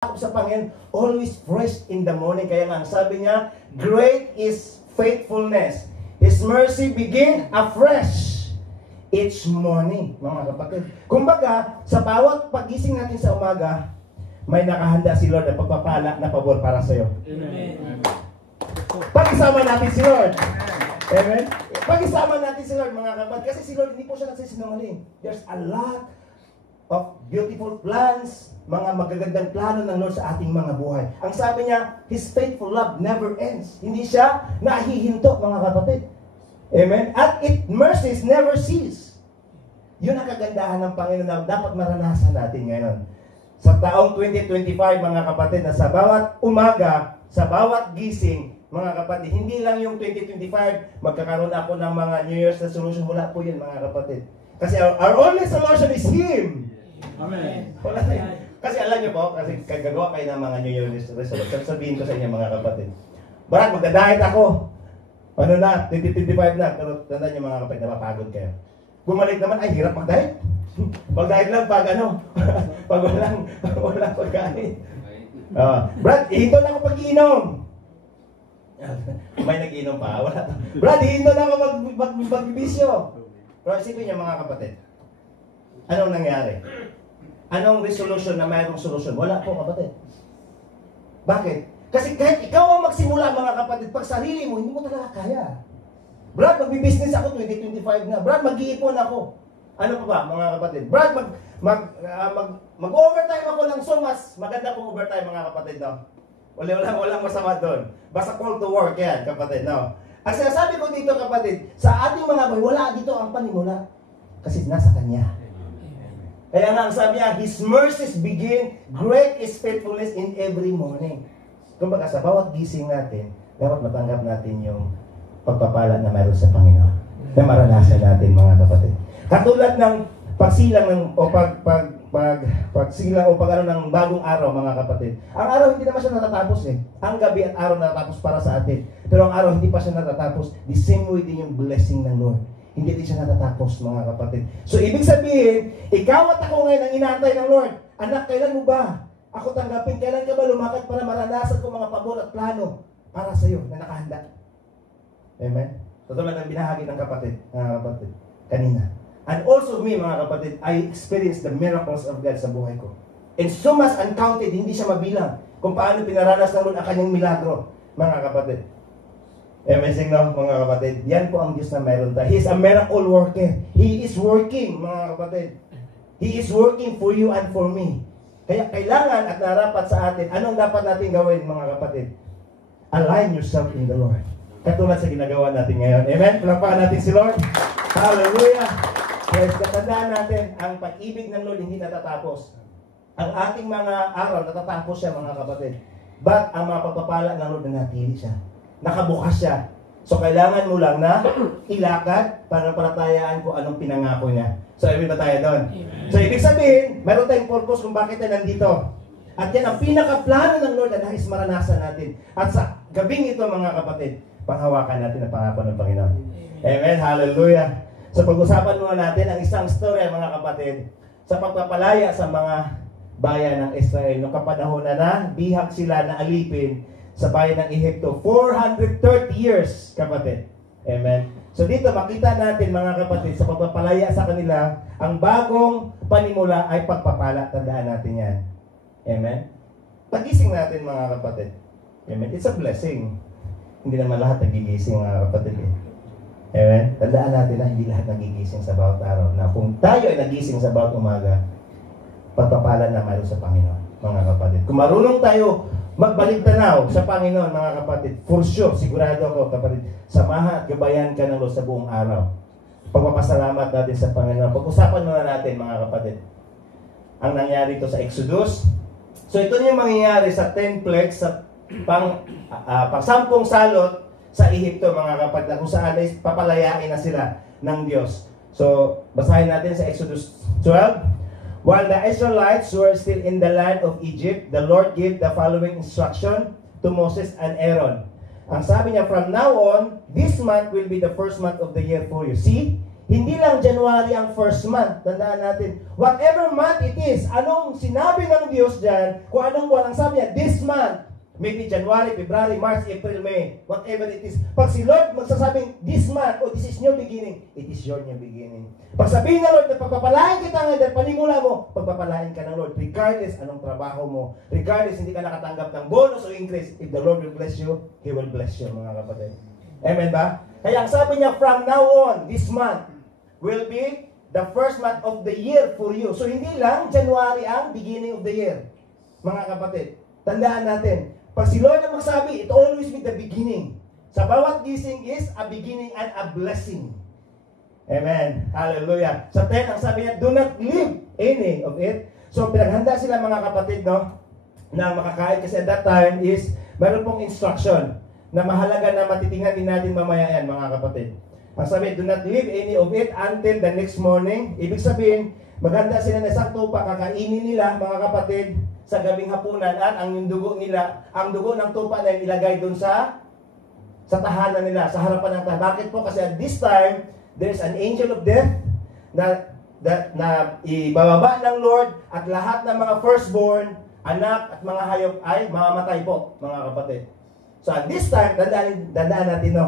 sa Panginoon, always fresh in the morning. Kaya nga, sabi niya, great is faithfulness. His mercy begin afresh each morning, mga kapatid. Kumbaga, sa bawat pagising natin sa umaga, may nakahanda si Lord na pagpapala na pabor para sa iyo. Amen. Pag-isama natin si Lord. Amen. Pag-isama natin si Lord, mga kapatid. Kasi si Lord, hindi po siya nagsisinungaling. There's a lot of beautiful plans, mga magagandang plano ng Lord sa ating mga buhay. Ang sabi niya, His faithful love never ends. Hindi siya nahihinto, mga kapatid. Amen? At it mercies never cease. Yun ang kagandahan ng Panginoon na dapat maranasan natin ngayon. Sa taong 2025, mga kapatid, na sa bawat umaga, sa bawat gising, mga kapatid, hindi lang yung 2025, magkakaroon ako ng mga New Year's resolution. Wala po yan, mga kapatid. Kasi our only solution is Him. Amen. Wala tayo. Kasi alam niyo po, kasi gagawa kayo ng mga New Year's resolution. Sabihin ko sa inyo, mga kapatid. Barat, magda-diet ako. Ano na, 2025 na. Pero tandaan niyo, mga kapatid, napapagod kayo. Bumalik naman, ay, hirap mag-diet. Mag-diet lang pag ano, pag walang pagkain. Brad, ihinto na ako pag-iinom. May nag-iinom pa, wala. Brad, ihinto na ako mag-bisyo. Pero isipin niyo, mga kapatid, anong nangyari? Anong resolution na mayroong solusyon? Wala po, kapatid. Bakit? Kasi kahit ikaw ang magsimula, mga kapatid, pag sarili mo, hindi mo talaga kaya. Brad, magbi-business ako 2025 na. Brad, mag-iipon ako. Ano pa ba, mga kapatid? Brad, mag-overtime ako ng so mas maganda pong overtime, mga kapatid, no? Walang masama doon. Basta call to work yan, kapatid, no? Ang sinasabi ko dito, kapatid, sa ating mga buhay, wala dito ang panimula. Kasi nasa Kanya. Kaya nga, ang sabi niya, His mercies begin, great is faithfulness in every morning. Kumbaga, sa bawat gising natin, dapat matanggap natin yung pagpapala na mayroon sa Panginoon. Na maranasan natin, mga kapatid. Katulad ng pagsilang ng, o pagsilang o pag-ano ng bagong araw, mga kapatid. Ang araw hindi naman siya natatapos eh. Ang gabi at araw natatapos para sa atin. Pero ang araw hindi pa siya natatapos. The same way din yung blessing ng Lord. Hindi din siya natatapos, mga kapatid. So, ibig sabihin, ikaw at ako ngayon ang inaantay ng Lord. Anak, kailan mo ba ako tanggapin? Kailan ka ba lumakad para maranasan ko mga pabor at plano para sa iyo na nakahanda? Amen? Tutulad ng binahagi ng kapatid, mga kapatid, kanina. And also me, mga kapatid, I experienced the miracles of God sa buhay ko. And so much uncounted, hindi siya mabilang kung paano pinaranas ng Lord ang kanyang milagro, mga kapatid. Amazing, no, mga kapatid? Yan po ang Diyos na meron tayo. He is a miracle worker. He is working, mga kapatid. He is working for you and for me. Kaya kailangan at narapat sa atin, anong dapat natin gawin, mga kapatid? Align yourself in the Lord. Katulad sa ginagawa natin ngayon. Amen? Palapakan natin si Lord. Hallelujah! Yes, katandaan natin, ang pag-ibig ng Lord hindi natatapos. Ang ating mga araw, natatapos siya, mga kapatid. But ang mga pagpapala ng Lord na natili siya. Nakabukas siya. So, kailangan mo lang na ilakad para palatayaan kung anong pinangako niya. So, amin ba tayo doon? So, ibig sabihin, mayroon tayong purpose kung bakit tayo nandito. At yan ang pinaka-plano ng Lord na nais maranasan natin. At sa gabing ito, mga kapatid, panghawakan natin ang pangako ng Panginoon. Amen. Hallelujah. So, pag-usapan muna natin ang isang story, mga kapatid, sa pagpapalaya sa mga bayan ng Israel. Noong kapanahon na bihag sila na alipin sa bayan ng Ehipto. 430 years, kapatid. Amen. So dito makita natin, mga kapatid, sa pagpapalaya sa kanila, ang bagong panimula ay pagpapala. Tandaan natin yan. Amen. Pagising natin, mga kapatid. Amen. It's a blessing. Hindi naman lahat nagigising, mga kapatid. Amen. Tandaan natin na hindi lahat nagigising sa bawat araw. Na kung tayo ay nagising sa bawat umaga, pagpapala na mayroon sa Panginoon, mga kapatid. Kung marunong tayo magbalik tanaw sa Panginoon, mga kapatid, for sure, sigurado ako, kapatid, samahan at gabayan ka ng Lord sa buong araw. Pagpapasalamat natin sa Panginoon. Pag-usapan muna natin, mga kapatid, ang nangyari ito sa Exodus. So, ito yung mangyayari sa 10 plagues, sa pang-10 salot sa Ehipto, mga kapatid, kung saan ay papalayain na sila ng Diyos. So, basahin natin sa Exodus 12. While the Israelites were still in the land of Egypt, the Lord gave the following instruction to Moses and Aaron. Ang sabi niya, from now on, this month will be the first month of the year for you. See, Hindi lang January ang first month. Tandaan natin. Whatever month it is, anong sinabi ng Diyos dyan, kung anong buwan, ang sabi niya, this month, maybe January, February, March, April, May, whatever it is. Pag si Lord magsasabing, this month, this is your beginning, it is your new beginning. Pag sabihin ng Lord, na pagpapalain kita ngayon, panimula mo, pagpapalain ka ng Lord, regardless anong trabaho mo, regardless hindi ka nakatanggap ng bonus o increase, if the Lord will bless you, He will bless you, mga kapatid. Amen ba? Kaya ang sabi niya, from now on, this month, will be the first month of the year for you. So hindi lang January ang beginning of the year. Mga kapatid, tandaan natin, pag si Lord ang magsabi, it always be the beginning. Sa bawat gising is a beginning and a blessing. Amen. Hallelujah. Sa 10, ang sabi niya, do not leave any of it. So pinaghanda sila mga kapatid, no, na makakain kasi at that time is, meron pong instruction na mahalaga na matitingnan din natin mamaya yan, mga kapatid. Ang sabi, do not leave any of it until the next morning. Ibig sabihin, maghanda sila na isang tupa, kakainin nila, mga kapatid, sa gabing hapunan, at ang dugo nila, ang dugo ng tupa na ilagay dun sa tahanan nila, sa harapan ng tahanan. Bakit po? Kasi at this time, there is an angel of death na ibababa ng Lord, at lahat ng mga firstborn, anak at mga hayop ay mamamatay po, mga kapatid. So at this time, dandaan natin, no?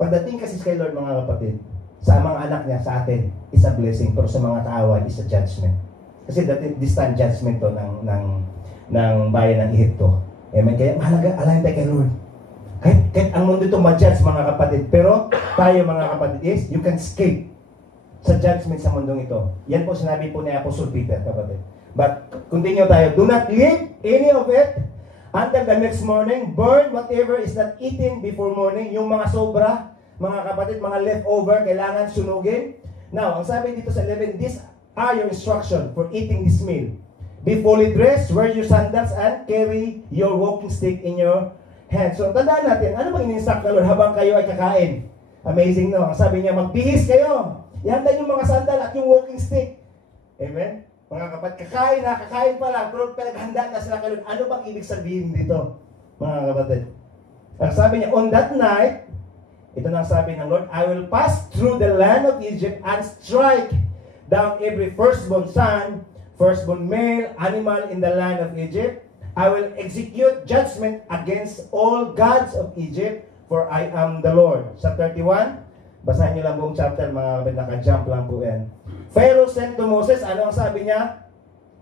Pagdating kasi kay Lord, mga kapatid, sa mga anak niya, sa atin, is a blessing. Pero sa mga kaaway, is a judgment. Kasi this time, judgment to ng bayan ng Ehipto. Amen. Kaya mahalaga, alayin tayo kay Lord. Kahit ang mundo ito ma-judge, mga kapatid. Pero tayo, mga kapatid, is you can escape sa judgment sa mundong ito. Yan po sinabi po ni Apostle Peter, kapatid. But continue tayo. Do not leave any of it until the next morning. Burn whatever is not eaten before morning. Yung mga sobra, mga kapatid, mga leftover, kailangan sunugin. Now, ang sabi dito sa 11, these are your instruction for eating this meal. Be fully dressed, wear your sandals, and carry your walking stick in your hand. So, tandaan natin, ano bang in-instruct na Lord habang kayo ay kakain? Amazing, no? Ang sabi niya, magbihis kayo. Ihanda yung mga sandal at yung walking stick. Amen? Mga kapatid, kakain pa lang, pero pinaghanda na sila kayo. Ano bang ibig sabihin dito, mga kapatid? Ang sabi niya, on that night, ito na ang sabi ng Lord, I will pass through the land of Egypt and strike down every firstborn son, firstborn male, animal in the land of Egypt. I will execute judgment against all gods of Egypt, for I am the Lord. Sa 31, basahin niyo lang buong chapter, mga kapatid, naka-jump lang po yan. Pharaoh sent to Moses, ano ang sabi niya?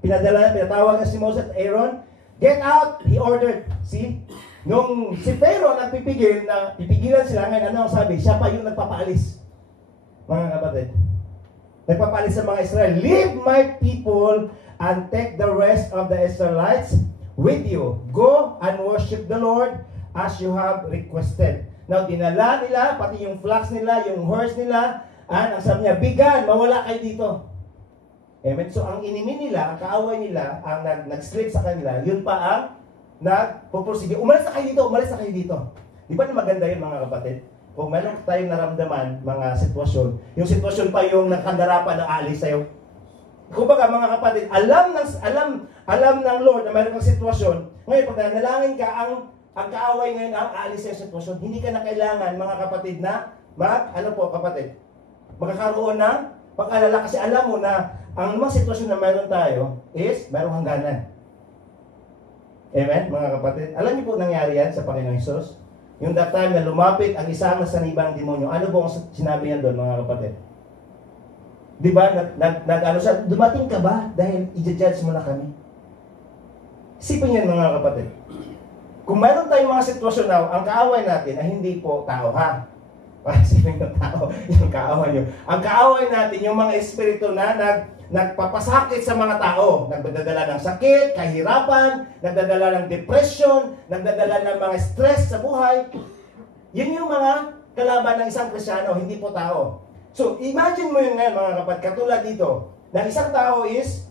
Pinatawag na si Moses at Aaron, get out, he ordered. See? Nung si Pharaoh pipigilan sila ngayon, ano ang sabi? Siya pa yung nagpapaalis. Mga kapatid. Nagpapaalis sa mga Israel, leave my people and take the rest of the Israelites with you. Go and worship the Lord as you have requested. Now, dinala nila, pati yung flocks nila, yung horse nila, and ang sabi niya, bigan, mawala kayo dito. Amen. So, ang inimi nila, ang kaaway nila, ang nag-slip sa kanila, yun pa ang nagpupursige. Umalis na kayo dito. Di ba na maganda yun, mga kapatid? Kung meron tayong naramdaman, mga sitwasyon, yung sitwasyon pa yung nakandarapan na alis sa'yo. Kumbaga, mga kapatid, alam ng Lord na meron kang sitwasyon. Ngayon, pag nanalangin ka, ang kaaway ngayon ang aalis sa sitwasyon. Hindi ka na kailangan, mga kapatid, na magkakaroon ng pag-alala. Kasi alam mo na ang mga sitwasyon na meron tayo is merong hangganan. Amen, mga kapatid? Alam niyo po nangyari yan sa Panginoong Hesus? Yung that time na lumapit ang isang sanibang demonyo. Ano po ang sinabi niya doon, mga kapatid? Di ba? Dumating ka ba dahil i-judge mo na kami? Isipin yan, mga kapatid. Kung mayroon tayong mga sitwasyon na ang kaaway natin ay hindi po tao, ha? Isipin yung tao, yung kaaway nyo. Ang kaaway natin, yung mga espiritu na nagpapasakit sa mga tao. Nagdadala ng sakit, kahirapan, nagdadala ng depression, nagdadala ng mga stress sa buhay. Yun yung mga kalaban ng isang Kristyano, hindi po tao. So, imagine mo yun ngayon, mga kapatid, katulad dito, na isang tao is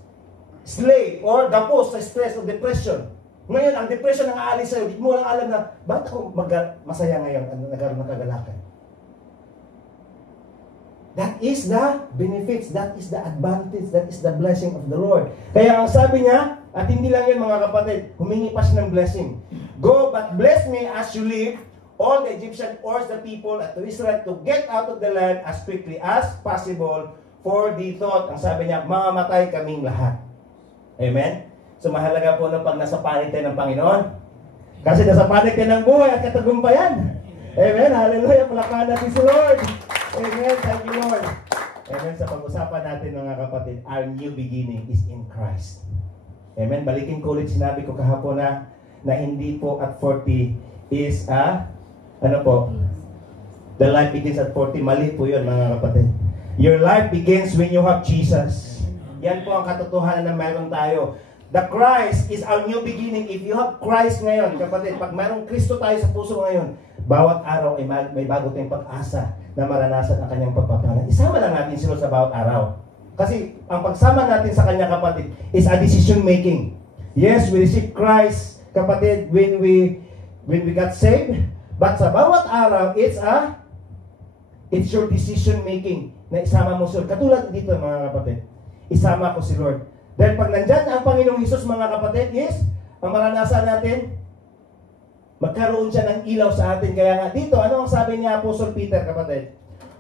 slave or gapos sa stress o depression. Ngayon, ang depression ang aalis sa'yo, di mo lang alam na, bakit ako masaya ngayon, nagkaroon ng kagalakan? That is the benefits, that is the advantage, that is the blessing of the Lord. Kaya ang sabi niya, at hindi lang yan, mga kapatid, humingi pa siya ng blessing. Go, but bless me as you live. all the Egyptian urged the people at to Israel to get out of the land as quickly as possible, for they thought, ang sabi niya, mamamatay kaming lahat. Amen? So mahalaga po na pag nasa panig tayo ng Panginoon, kasi nasa panig tayo ng buhay at katagumpayan. Amen? Hallelujah! Palakpakan natin si Lord. Amen? Thank you, Lord. Amen? Sa pag-usapan natin mga kapatid, our new beginning is in Christ. Amen? Balikin ko ulit, sinabi ko kahapon na hindi po at 40 is the life begins at 40. Mali po yun mga kapatid. Your life begins when you have Jesus. Yan po ang katotohanan na mayroon tayo. The Christ is our new beginning. If you have Christ ngayon, kapatid, pag mayroong Kristo tayo sa puso ngayon, bawat araw ay may bago tayong pag-asa na maranasan ang kanyang pagpapalang. Isama lang natin sila sa bawat araw. Kasi ang pagsama natin sa kanya, kapatid, is a decision making. Yes, we receive Christ, kapatid, when we got saved. But sa bawat araw, it's your decision making na isama mo si Lord. Katulad dito mga kapatid, isama ko si Lord. Dahil pag nandyan ang Panginoong Hesus mga kapatid, yes, ang maranasan natin, magkaroon siya ng ilaw sa atin. Kaya nga dito, ano ang sabi niya Apostle Peter kapatid?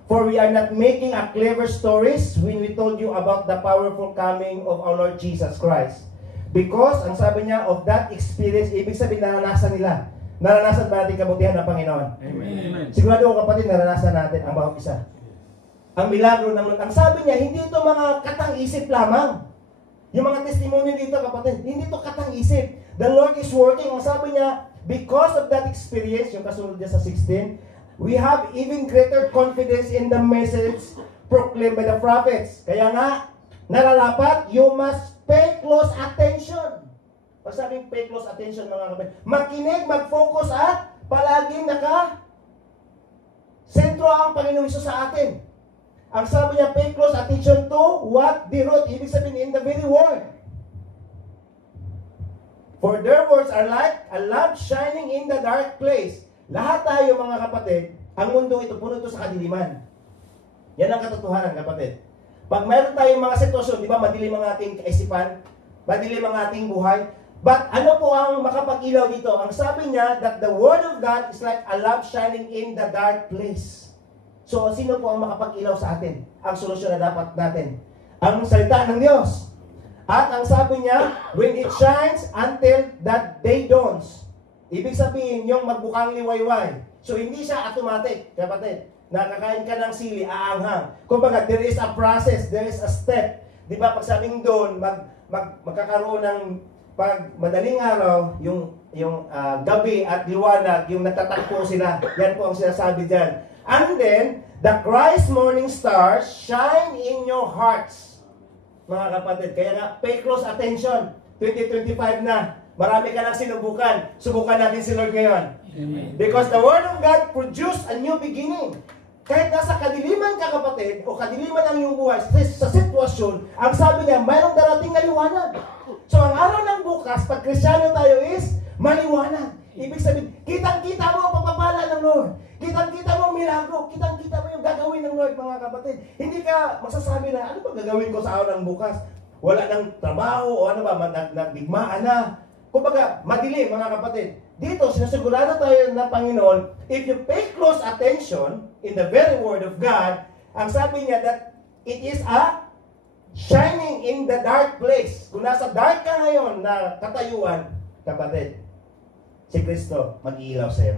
For we are not making a clever stories when we told you about the powerful coming of our Lord Jesus Christ. Because, ang sabi niya, of that experience, ibig sabihin naranasan nila. Naranasan ba natin kabutihan ng Panginoon? Amen. Sigurado ko kapatid, naranasan natin ang bawat isa. Ang milagro ng ang sabi niya, hindi ito mga katang-isip lamang. Yung mga testimony dito kapatid, hindi ito katang-isip. The Lord is working. Ang sabi niya, because of that experience, yung kasunod niya sa 16, we have even greater confidence in the message proclaimed by the prophets. Kaya nga, nararapat, you must pay close attention. Pag sabing pay close attention mga kapatid, makinig, mag-focus at palaging sentro ang Panginoong Hesus sa atin. Ang sabi niya, pay close attention to what they wrote. Ibig sabihin, in the very word. For their words are like a lamp shining in the dark place. Lahat tayo mga kapatid, ang mundo ito, puno ito sa kadiliman. Yan ang katotohanan kapatid. Pag mayroon tayong mga sitwasyon, di ba, madilim ang ating kaisipan, madilim ang ating buhay, but ano po ang makapag-ilaw dito? Ang sabi niya, that the Word of God is like a lamp shining in the dark place. So, sino po ang makapag-ilaw sa atin? Ang solusyon na dapat natin. Ang salita ng Diyos. At ang sabi niya, when it shines until that day dawns. Ibig sabihin, yung magbukang liwayway. So, hindi siya automatic, kapatid. Nakakain ka ng sili, aanghang. Kumbaga, there is a process, there is a step. Di ba, pag sabing doon, magkakaroon ng pag madaling araw, yung gabi at liwanag, yung natatakpo sila. Yan po ang sinasabi dyan. And then, the Christ morning stars shine in your hearts. Mga kapatid, kaya nga, pay close attention. 2025 na. Marami ka nang sinubukan. Subukan natin si Lord ngayon. Amen. Because the Word of God produced a new beginning. Kahit nasa kadiliman ka kapatid, o kadiliman ang iyong buhay, sa sitwasyon, ang sabi niya, mayroong darating na liwanag. So ang araw ng bukas, pag Kristyano tayo is, maliwanag. Ibig sabihin, kitang-kita mo ang pagpapala ng Lord. Kitang-kita mo ang milagro. Kitang-kita mo yung gagawin ng Lord, mga kapatid. Hindi ka magsasabi na, ano ba gagawin ko sa araw ng bukas? Wala nang trabaho, o ano ba, nagdigmaan na. Kumbaga, madilim, mga kapatid. Dito, sinasigurado tayo ng Panginoon, if you pay close attention in the very Word of God, ang sabi niya that it is a shining in the dark place. Kung nasa dark ka ngayon na katayuan, kapatid, si Kristo mag-iilaw sa iyo.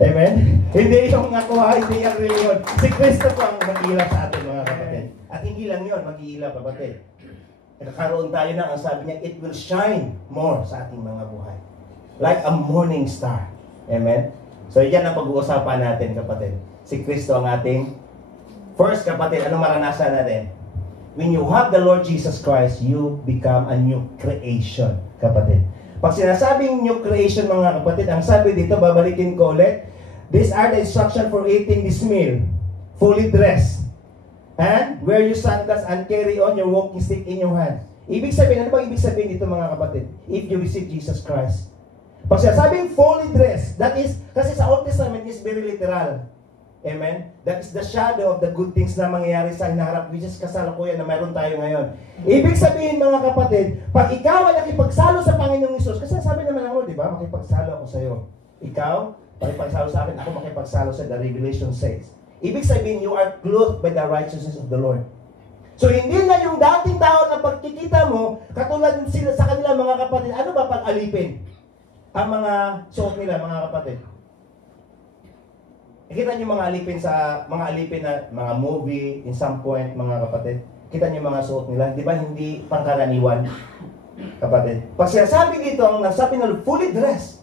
Amen? Hindi yung nakuha, hindi yung reliyon. Si Kristo po ang mag-iilaw sa atin, mga kapatid. At hindi lang yun, mag-iilaw, kapatid. Nagkakaroon tayo na, ang sabi niya, it will shine more sa ating mga buhay. Like a morning star. Amen? So, yan ang pag-uusapan natin, kapatid. Si Kristo ang ating first, kapatid. Anong maranasan natin? When you have the Lord Jesus Christ, you become a new creation, kapatid. Pag sinasabing new creation, mga kapatid, ang sabi dito, babalikin ko ulit, these are the instruction for eating this meal, fully dressed, and wear your sandals and carry on your walking stick in your hand. Ibig sabihin, ano bang ibig sabihin dito, mga kapatid? If you receive Jesus Christ. Pag sinasabing fully dressed, that is, kasi sa Old Testament is very literal. Amen? That is the shadow of the good things na mangyayari sa hinaharap, which is kasalukuyan na mayroon tayo ngayon. Ibig sabihin, mga kapatid, pag ikaw ay nakipagsalo sa Panginoong Hesus, kasi sabi naman ako, di ba, makipagsalo ako sa iyo. Ikaw, Pakipagsalo sa akin, ako makipagsalo sa the Revelation says. Ibig sabihin, you are clothed by the righteousness of the Lord. So, hindi na yung dating tao na pagkikita mo, katulad sila sa kanila mga kapatid, ano ba pag-alipin? Ang mga suot nila, mga kapatid. Kita niyo mga alipin na mga movie, in some point, mga kapatid. Kita niyo mga suot nila, di ba hindi pangkaraniwan, kapatid? Pag sinasabi dito, ang nasabi na fully dressed,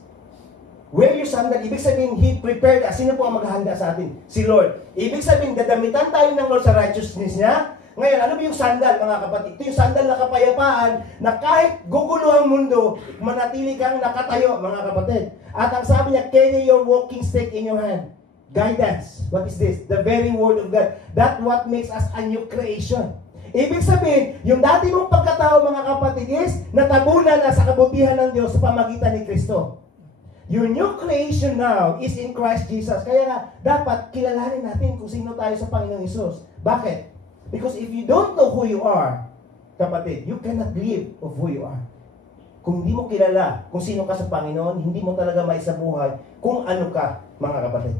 wear your sandal, ibig sabihin, He prepared us. Sino po ang maghahanda sa atin? Si Lord. Ibig sabihin, dadamitan tayo ng Lord sa righteousness niya. Ngayon, ano ba yung sandal, mga kapatid? Ito yung sandal na kapayapaan na kahit gugulo ang mundo, manatili kang nakatayo, mga kapatid. At ang sabi niya, carry your walking stick in your hand. Guidance. What is this? The very word of God. That what makes us a new creation. Ibig sabihin, yung dati mong pagkatao, mga kapatid, is natabunan na sa kabutihan ng Diyos sa pamagitan ni Kristo. Your new creation now is in Christ Jesus. Kaya nga, dapat kilalanin natin kung sino tayo sa Panginoong Hesus. Bakit? Because if you don't know who you are, kapatid, you cannot live of who you are. Kung hindi mo kilala kung sino ka sa Panginoon, hindi mo talaga maisabuhay kung ano ka, mga kapatid.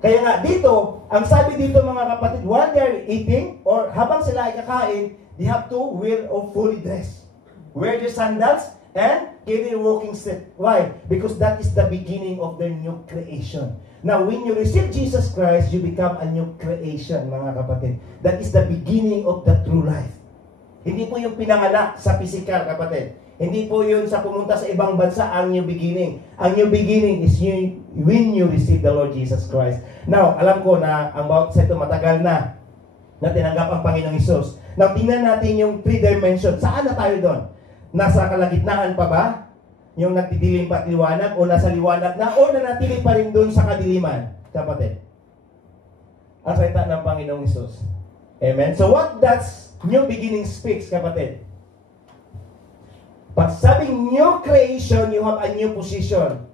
Kaya nga dito, ang sabi dito mga kapatid, while they're eating, or habang sila ay kakain, they have to wear of fully dressed. Wear their sandals and carry walking stick. Why? Because that is the beginning of their new creation. Now, when you receive Jesus Christ, you become a new creation, mga kapatid. That is the beginning of the true life. Hindi po yung pinanganak sa physical, kapatid. Hindi po yun sa pumunta sa ibang bansa ang new beginning. Ang new beginning is when you receive the Lord Jesus Christ. Now, alam ko na ang bawat sa ito matagal na tinanggap ang Panginoong Hesus. Now, tingnan natin yung 3 dimensions. Saan na tayo doon? Nasa kalagitnaan pa ba? Yung nagdidilim pa at liwanag, o nasa liwanag na, o nanatili pa rin doon sa kadiliman, kapatid. Ang salita ng Panginoong Hesus. Amen? So what does new beginning speaks, kapatid? Pag sabing new creation, you have a new position.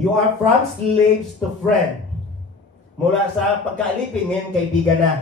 You are from slaves to friend. Mula sa pagkaalipin, ngayon kaibigan na.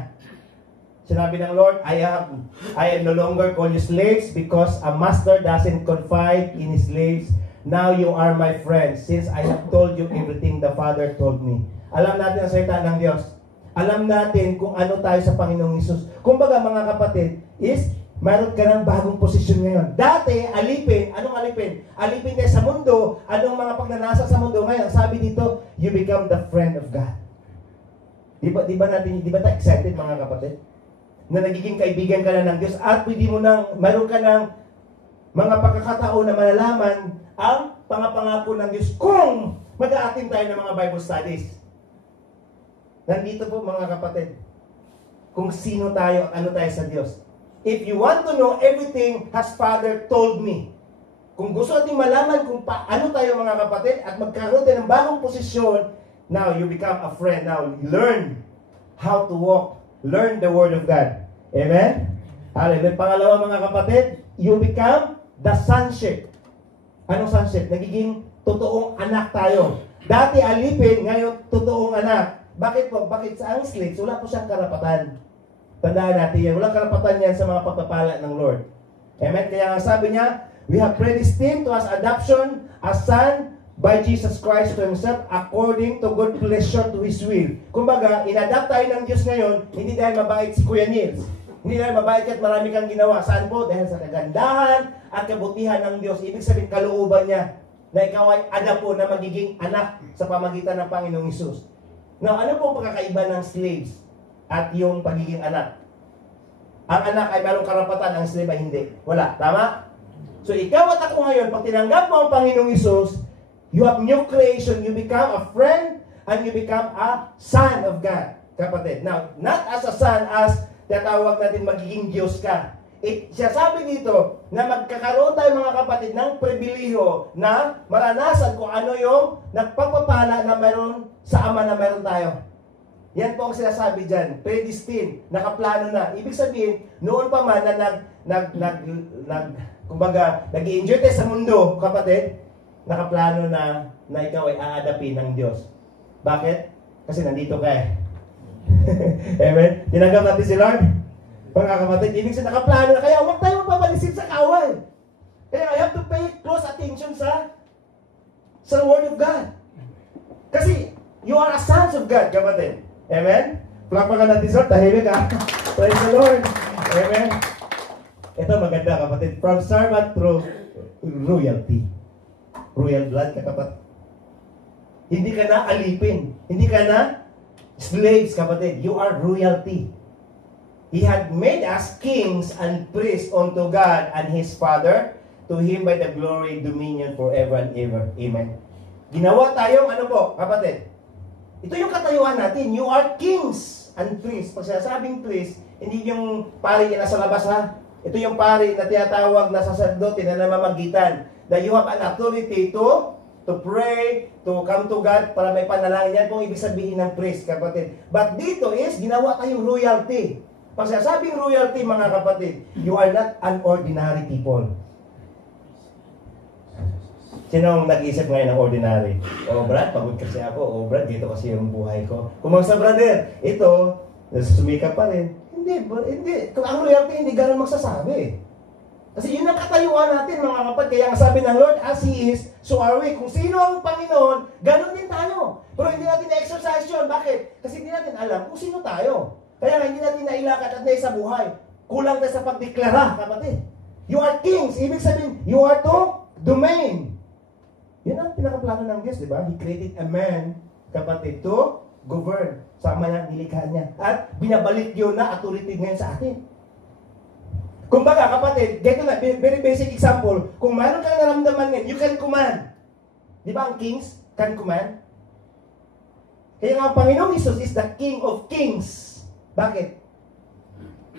Sinabi ng Lord, I am no longer call you slaves because a master doesn't confide in his slaves. Now you are my friends since I have told you everything the Father told me. Alam natin ang salita ng Diyos. Alam natin kung ano tayo sa Panginoong Hesus. Kumbaga mga kapatid, is mayroon ka ng bagong posisyon ngayon. Dati, alipin. Anong alipin? Alipin tayo sa mundo. Anong mga pagnanasa sa mundo ngayon? Sabi dito, you become the friend of God. Di ba tayo excited mga kapatid? Na nagiging kaibigan ka na ng Diyos at pwede mo nang, mayroon ka ng mga pagkakataon na malalaman ang pangapangako ng Diyos kung mag-a-attend tayo ng mga Bible studies. Nandito po mga kapatid, kung sino tayo at ano tayo sa Diyos. If you want to know everything has Father told me. Kung gusto natin malaman kung paano tayo mga kapatid at magkaroon tayo ng bagong posisyon, now you become a friend. Now learn how to walk. Learn the Word of God. Amen? Hallelujah. Pangalawa mga kapatid, you become the sonship. Anong sonship? Nagiging totoong anak tayo. Dati alipin, ngayon totoong anak. Bakit po? Bakit sa ang slaves? Wala po siyang karapatan. Tandaan natin yan. Walang karapatan yan sa mga pagpapala ng Lord. Amen? Kaya nga sabi niya, we have predestined to us adoption as son by Jesus Christ to Himself according to good pleasure to His will. Kumbaga, inadapt tayo ng Diyos ngayon, hindi dahil mabait si Kuya Nils. Hindi dahil mabait at marami kang ginawa. Saan po? Dahil sa kagandahan at kabutihan ng Diyos. Ibig sabihin, kalooban niya na ikaw ay adapo na magiging anak sa pamagitan ng Panginoong Hesus. Now, ano po ang pagkakaiba ng slaves at yung pagiging anak? Ang anak ay mayroong karapatan, ang slave ay hindi. Wala. Tama? So, ikaw at ako ngayon, pag tinanggap mo ang Panginoong Hesus, you have new creation. You become a friend and you become a son of God. Kapatid. Now, not as a son, as tatawag natin magiging Diyos ka. Siya sabi dito na magkakaroon tayo mga kapatid ng pribiliho na maranasan kung ano yung nagpapapala na meron sa Ama na meron tayo. Yan po ang sinasabi dyan. Predestined. Nakaplano na. Ibig sabihin, noon pa man na kumbaga, nag-i-enjoy tayo sa mundo, kapatid, nakaplano na ikaw ay aadapin ng Diyos. Bakit? Kasi nandito ka eh. Amen? Tinanggap natin si Lord. Mga kapatid, ibig sabihin nakaplano na. Kaya huwag tayo magpapalisin sa kawal. Kaya I have to pay close attention sa sa Word of God. Kasi, you are a sons of God, kapatid. Amen? Palakpakan natin, sir. Tahimik ka. Praise the Lord. Amen? Ito maganda, kapatid. From servant through royalty. Royal blood ka, kapatid. Hindi ka na alipin. Hindi ka na slaves, kapatid. You are royalty. He had made us kings and priests unto God and His Father. To Him by the glory, dominion forever and ever. Amen. Ginawa tayong ano po, kapatid? Ito yung katayuan natin. You are kings and priests. Pag sinasabing priest, hindi yung pari na nasa labas, ha? Ito yung pari na tinatawag na sacerdote na namamagitan. That you have an authority to pray, to come to God para may panalangin. Yan kung ibig sabihin ng priest, kapatid. But dito is, ginawa tayong royalty. Pag sinasabing royalty, mga kapatid, you are not an ordinary people. Sinong nag-isip ngayon ng ordinary? Oh, Brad, pagod kasi ako. Oh, Brad, dito kasi yung buhay ko. Kumusta, brother? Ito, sumika pa rin. Hindi. Kung ang royalty, hindi ganun magsasabi. Kasi yun ang katayuan natin, mga kapatid. Kaya ang sabi ng Lord, as He is, so are we. Kung sino ang Panginoon, ganun din tayo. Pero hindi natin na-exercise yun. Bakit? Kasi hindi natin alam kung sino tayo. Kaya hindi natin nailakad at naisa buhay. Kulang tayo sa pagdeklara, kapatid. You are kings. Ibig sabihin, you are to domain. Yan ang pinakaplano ng Diyos, di ba? He created a man, kapatid, to govern sa mga nilikha niya. At binabalik yun na authority ngayon sa atin. Kumbaga, kapatid, ganito na, very basic example. Kung mayroon kang naramdaman ngayon, you can command. Di ba ang kings can command? Kaya nga ang Panginoong Jesus is the King of Kings. Bakit?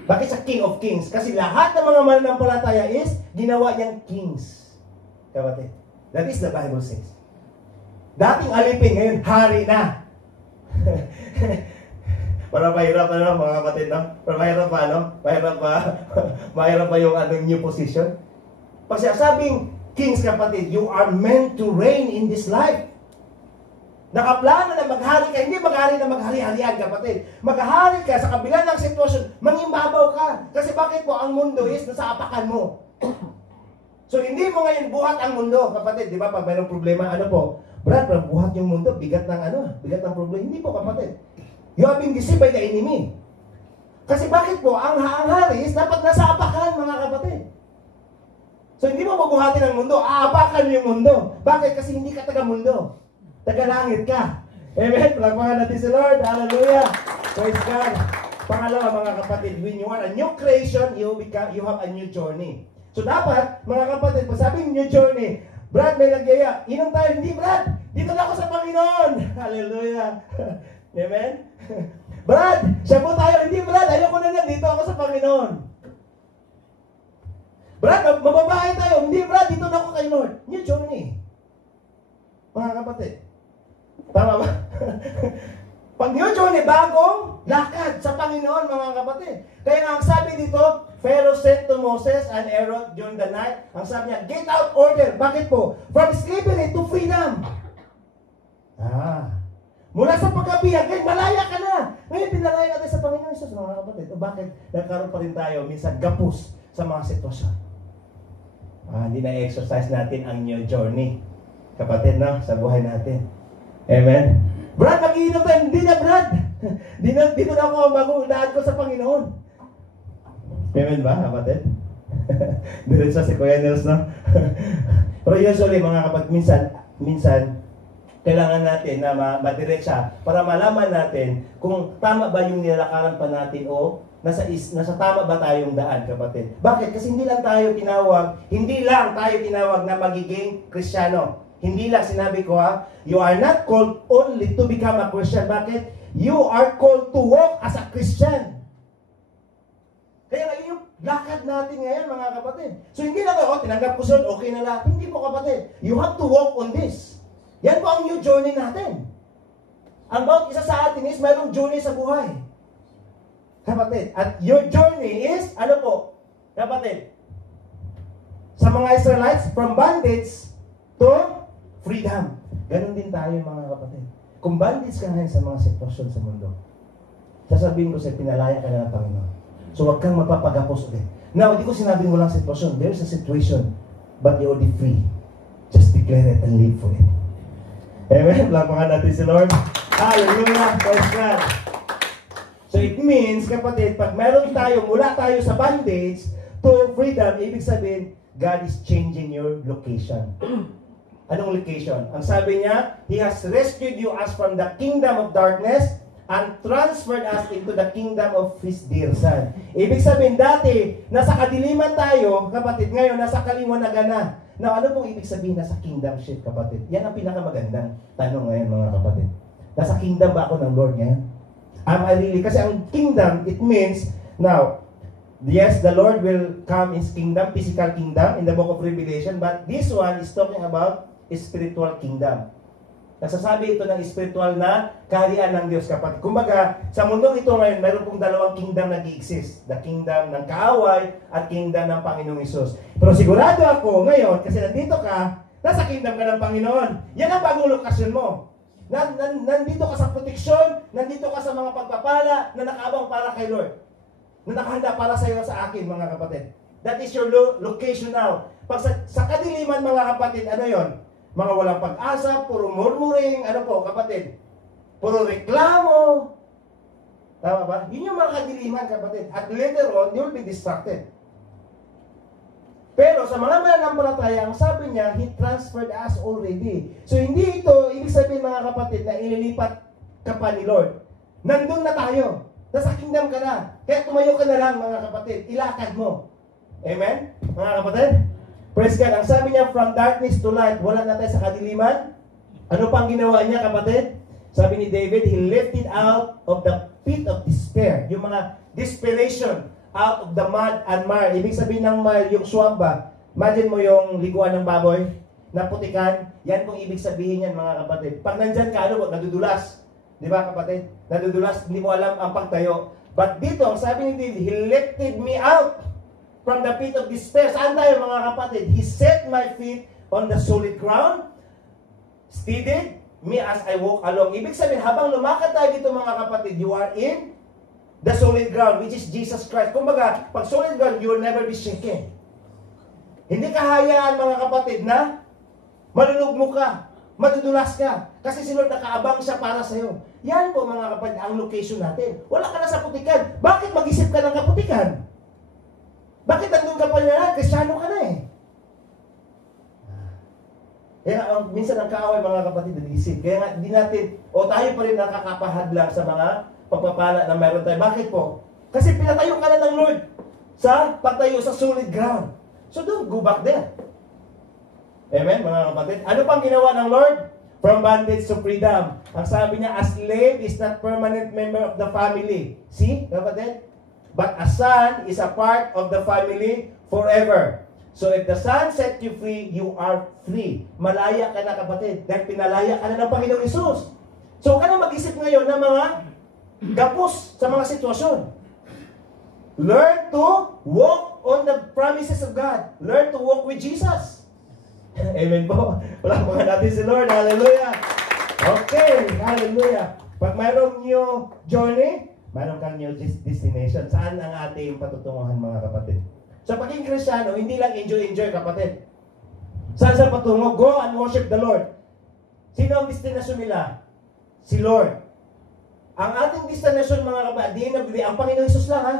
Bakit sa King of Kings? Kasi lahat ng mga mananampalataya is ginawa niyang kings. Kapatid. That is the Bible says. Dating alipin, ngayon, hari na. Para mahirap, ano, mga kapatid, no? Para mahirap pa, ano? Mahirap pa yung new position. Pag sinasabing kings, kapatid, you are meant to reign in this life. Nakaplano na maghari ka, hindi maghari na maghari-harian, kapatid. Maghari ka sa kabila ng sitwasyon, mangimbabaw ka. Kasi bakit po, ang mundo is nasa apakan mo. So, hindi mo ngayon buhat ang mundo, kapatid. Di ba? Pag mayroong problema, ano po? Brad, buhat yung mundo, bigat ng problema. Hindi po, kapatid. You have been deceived by the enemy. Kasi bakit po? Ang hari is dapat nasa apakan, mga kapatid. So, hindi mo mabuhatin ang mundo. Aapakan yung mundo. Bakit? Kasi hindi ka taga-mundo. Taga-langit ka. Amen? Palakpakan natin si Lord. Hallelujah. Praise God. Pangalawa, mga kapatid, when you are a new creation, you have a new journey. So dapat, mga kapatid, pag sabing new journey, Brad, may nagyaya. Inom tayo. Hindi, Brad. Dito na ako sa Panginoon. Hallelujah. Amen? Brad, siya po tayo. Hindi, Brad. Ayoko na yan. Dito ako sa Panginoon. Brad, mababahay tayo. Hindi, Brad. Dito na ako kay Lord. New journey. Mga kapatid. Tama ba? Pag new journey, bagong lakad sa Panginoon, mga kapatid. Kaya nga ang sabi dito, Pharaoh said to Moses and Aaron during the night, ang sabi niya, get out order. Bakit po? From slavery to freedom. Mula sa pagkabihag, ngayon malaya ka na. Ngayon pinalaya natin sa Panginoon Jesus, mga kapatid. O bakit? Nagkaroon pa rin tayo minsan gapos sa mga sitwasyon. Hindi na-exercise natin ang new journey. Kapatid, no? Sa buhay natin. Amen? Brad, mag-iinom tayo. Hindi na, Brad. Dito na ako mag-uunaan ko sa Panginoon. Amen ba, kapatid? Diretso si Kuya Nels, no? Pero usually, mga kapatid, minsan, kailangan natin na madiretsa para malaman natin kung tama ba yung nilalakaran pa natin o nasa tama ba tayong daan, kapatid. Bakit? Kasi hindi lang tayo tinawag na magiging Kristiyano. Hindi lang sinabi ko, you are not called only to become a Christian. Bakit? You are called to walk as a Christian. Kaya ngayon yung lakad natin ngayon, mga kapatid. So hindi lang, tinanggap ko son, okay na lahat. Hindi po, kapatid. You have to walk on this. Yan po ang new journey natin. Ang bawat isa sa atin is mayroong journey sa buhay. Kapatid. At your journey is, ano po? Kapatid. Sa mga Israelites, from bondage to freedom. Ganon din tayo, mga kapatid. Kung bondage ka ngayon sa mga sitwasyon sa mundo, sasabihin ko sa'yo, pinalaya ka na ng Panginoon. So, huwag kang magpapagapos ulit. Now, hindi ko sinabing walang sitwasyon. There is a situation, but you're already free. Just declare it and live for it. Amen? Lapakan natin si Lord. Hallelujah. Praise God. So it means, kapatid, pag meron tayo, mula tayo sa bondage to freedom, ibig sabihin, God is changing your location. Anong location? Ang sabi niya, He has rescued you as from the kingdom of darkness and transferred us into the kingdom of His dear Son. Ibig sabihin, dati, nasa kadiliman tayo, kapatid, ngayon, nasa kaliwanagan na. Now, ano pong ibig sabihin nasa kingdomship, kapatid? Yan ang pinakamagandang tanong ngayon, mga kapatid. Nasa kingdom ba ako ng Lord ngayon? Am I really? Kasi ang kingdom, it means, now, yes, the Lord will come in His kingdom, physical kingdom, in the book of Revelation, but this one is talking about spiritual kingdom. Nasasabi ito ng spiritual na kaharian ng Diyos, kapatid. Kumbaga, sa mundong ito ngayon, mayroon pong dalawang kingdom nag-i-exist. The kingdom ng kaaway at kingdom ng Panginoong Hesus. Pero sigurado ako ngayon, kasi nandito ka, nasa kingdom ka ng Panginoon. Yan ang bagong lokasyon mo. Nandito ka sa proteksyon, nandito ka sa mga pagpapala na nakaabang para kay Lord. Na nakahanda para sa iyo sa akin, mga kapatid. That is your location now. Pag sa kadiliman, mga kapatid, ano yon? Mga walang pag-asa, puro murmuring, ano po, kapatid? Puro reklamo. Tama ba? Yun yung mga kadiliman, kapatid. At later on, you'll be distracted. Pero sa mga mananampalataya, ang sabi niya, He transferred us already. So hindi ito, ibig sabihin, mga kapatid, na ililipat ka pa ni Lord. Nandun na tayo. Nasa kingdom ka na. Kaya tumayo ka na lang, mga kapatid. Ilakad mo. Amen? Mga kapatid? Praise God. Ang sabi niya, from darkness to light, wala na tayo sa kadiliman. Ano pang ginawa niya, kapatid? Sabi ni David, He lifted out of the pit of despair. Yung mga desperation out of the mud and mire. Ibig sabihin ng mire, yung swamp ba? Imagine mo yung liguan ng baboy na putikan. Yan kung ibig sabihin yan, mga kapatid. Pag nandyan ka, ano, nadudulas. Di ba, kapatid? Nadudulas, hindi mo alam ang pagtayo. But dito, ang sabi ni David, He lifted me out from the pit of despair. Saan tayo, mga kapatid? He set my feet on the solid ground, steadied me as I walk along. Ibig sabihin, habang lumakad tayo dito, mga kapatid, you are in the solid ground, which is Jesus Christ. Kumbaga, pag solid ground, you will never be shaken. Hindi ka hayaan, mga kapatid, na malulugmok ka, madudulas ka. Kasi si Lord nakaabang siya para sa'yo. Yan po, mga kapatid, ang location natin. Wala ka na sa putikan. Bakit mag-isip ka ng kaputikan? Bakit nandun ka pa na? Kristyano ka na eh. Kaya minsan ang kaaway, mga kapatid, nag-isip. Kaya nga, hindi natin, o tayo pa rin nakakapahad lang sa mga pagpapala na meron tayo. Bakit po? Kasi pinatayo ka na ng Lord sa pagtayo sa solid ground. So don't go back there. Amen, mga kapatid? Ano pang ginawa ng Lord? From bondage to freedom. Ang sabi niya, a slave is not permanent member of the family. See, kapatid? But a son is a part of the family forever. So if the Son set you free, you are free. Malaya ka na, kapatid. Dahil pinalaya ka na ng Panginoong Hesus. So ka na mag-isip ngayon ng mga gapos sa mga sitwasyon. Learn to walk on the promises of God. Learn to walk with Jesus. Amen po. Palakpakan natin si Lord. Hallelujah. Okay. Hallelujah. Pag mayroong new journey, mayroon kang new destination. Saan ang ating patutunguhan, mga kapatid? Sa pagiging Kristiyano, hindi lang enjoy, kapatid. Saan sa patungo? Go and worship the Lord. Sino ang destination nila? Si Lord. Ang ating destination, mga kapatid, ang Panginoon Hesus lang, ha?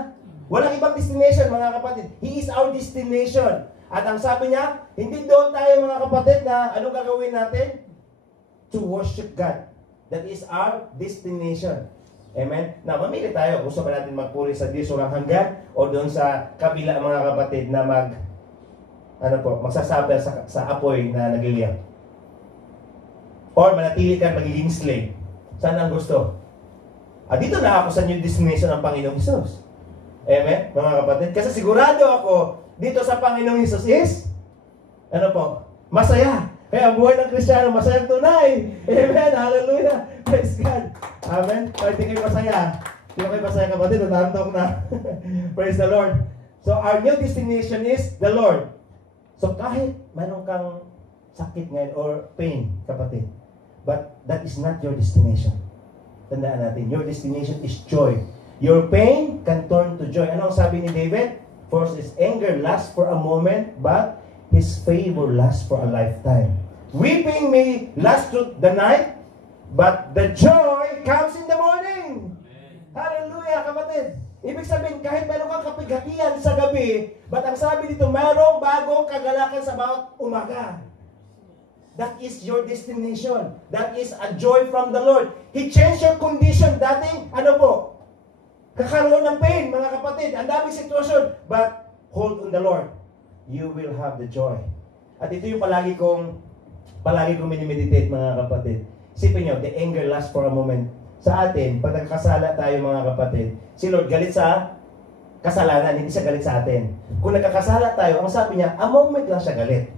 Walang ibang destination, mga kapatid. He is our destination. At ang sabi niya, hindi doon tayo, mga kapatid, na ano gagawin natin? To worship God. That is our destination. Amen? Na mamili tayo. Gusto ba natin magpuri sa Diyos walang hanggan o doon sa kabila, mga kapatid, na magsasabi sa apoy na nagiliyak? Or manatili kang magiging slave? Saan ang gusto? Dito na ako sa new destination ng Panginoong Hesus. Amen? Mga kapatid. Kasi sigurado ako, dito sa Panginoong Hesus is, masaya. Kaya ang buhay ng Kristiyano, masayang tunay. Amen? Hallelujah. Praise God. Amen? Kaya hindi kayo masaya. Hindi kayo masaya, kapatid. Natantok na. Praise the Lord. So, our new destination is the Lord. So, kahit mayroon kang sakit ngayon or pain, kapatid, but that is not your destination. Tandaan natin, your destination is joy. Your pain can turn to joy. Ano ang sabi ni David? For his anger lasts for a moment, but his favor lasts for a lifetime. Weeping may last through the night, but the joy comes in the morning. Hallelujah, kapatid. Ibig sabihin, kahit meron kang kapighatian sa gabi, but ang sabi dito, mayroong bagong kagalakan sa bawat umaga. That is your destination. That is a joy from the Lord. He changed your condition. Dating, ano po? Kakaroon ng pain, mga kapatid. Ang daming sitwasyon. But, hold on the Lord. You will have the joy. At ito yung palagi kong minimeditate, mga kapatid. Isipin nyo, the anger lasts for a moment. Sa atin, pag nagkasala tayo, mga kapatid, si Lord galit sa kasalanan, hindi siya galit sa atin. Kung nagkakasala tayo, ang sabi niya, a moment lang siya galit.